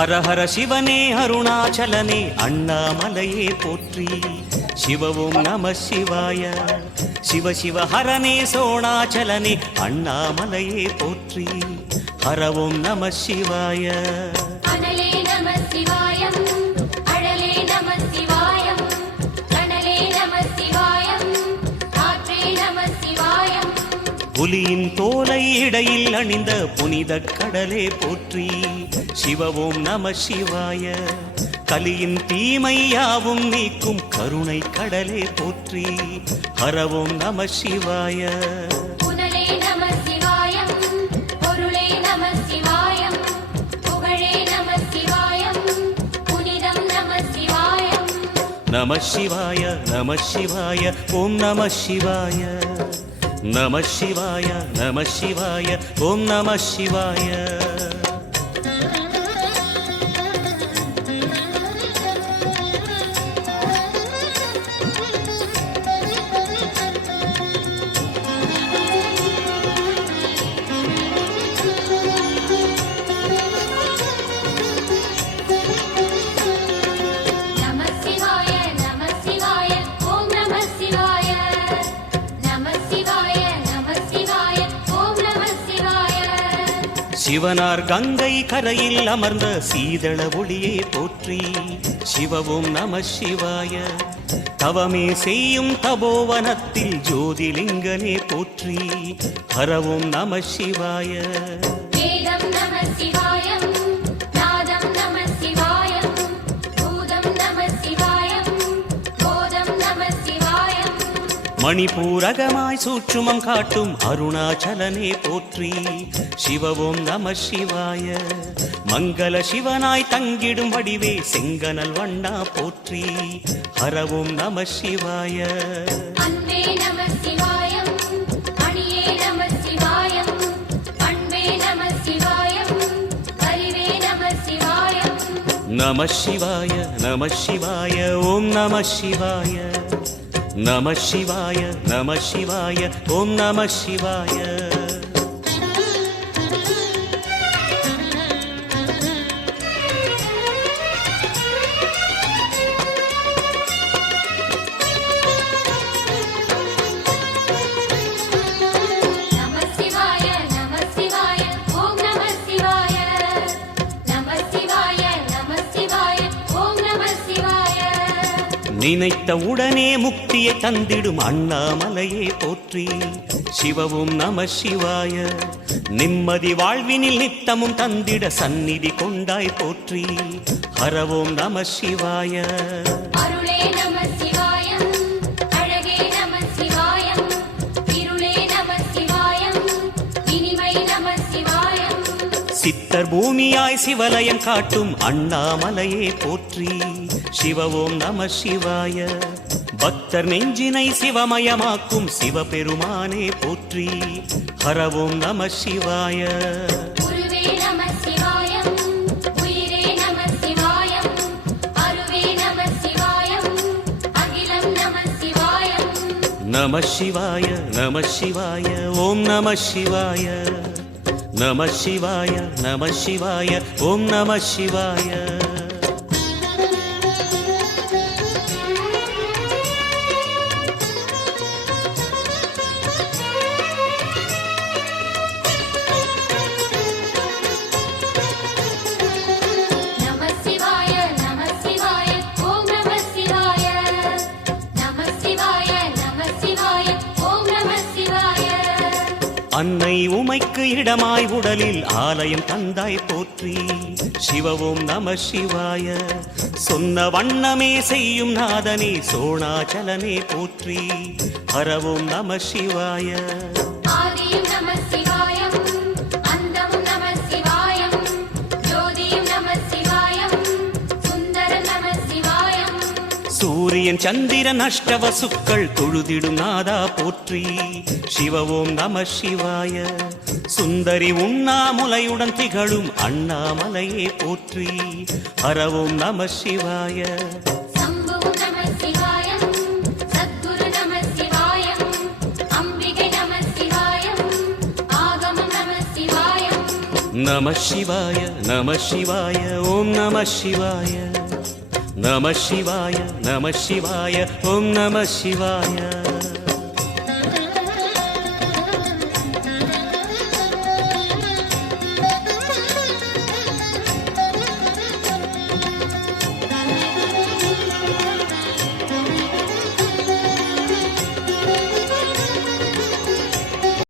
ஹர ஹர சிவனே அருணாச்சலனே அண்ணாமலையே போற்றி. சிவவும் நம சிவாய. சிவ சிவ ஹரனே சோணாச்சலனே அண்ணாமலையே போற்றி. ஹரவும் நம சிவாய. புலியின் தோலை இடையில் அணிந்த புனித கடலே போற்றி. சிவவும் நம சிவாய. கலியின் தீமையாவும் நீக்கும் கருணை கடலே போற்றி. ஹரவும் நம சிவாய. நம சிவாய நம சிவாய ஓம் நம சிவாய. நம சிவாய நம சிவாய ஓம் நம சிவாய. சிவனார் கங்கை கரையில் அமர்ந்த சீதள ஒளியே போற்றி. சிவவும் நம சிவாய. தவமே செய்யும் தபோவனத்தில் ஜோதிலிங்கனே போற்றி. ஹரவும் நம சிவாய. மணிபூரகமாய் சூட்சுமம் காட்டும் அருணாச்சலனே போற்றி. சிவவும் நம சிவாய. மங்கள சிவனாய் தங்கிடும் வடிவே செங்கனல் வண்ணா போற்றி. ஹரவும் நம சிவாய. நம சிவாய நம சிவாய ஓம் நம சிவாய. நம சிவாய நம சிவாய ஓம் நம சிவாய. நினைத்த உடனே முக்தியை தந்திடும் அண்ணாமலையே போற்றி. சிவவும் நம சிவாய. நிம்மதி வாழ்வினில் நித்தமும் தந்திட சந்நிதி கொண்டாய் போற்றி. ஹரவும் நம சிவாய. சித்தர் பூமியாய் சிவலயம் காட்டும் அண்ணாமலையே போற்றி. சிவவும் நம சிவாய. பக்தர் நெஞ்சினை சிவமயமாக்கும் சிவபெருமானே போற்றி. ஹரவும் நம சிவாய. நம சிவாய நம சிவாய ஓம் நம சிவாய. நம சிவாய நம சிவாய ஓம் நம சிவாய. அன்னை உமைக்கு இடமாய் உடலில் ஆலயம் தந்தாய் போற்றி. சிவவும் நம சிவாய. சொன்ன வண்ணமே செய்யும் நாதனே சோணாச்சலனே போற்றி. ஹரவும் நம சிவாய. சூரியன் சந்திரன் அஷ்டவசுக்கள் தொழுதிடும் நாதா போற்றி. சிவவும் நம சிவாய. சுந்தரி உண்ணாமுலையுடன் திகழும் அண்ணாமலையே போற்றி. ஹரவும் நம சிவாய. நம சிவாய நம சிவாய ஓம் நம சிவாய நம சிவாய நம சிவாய ஓம் நம சிவாய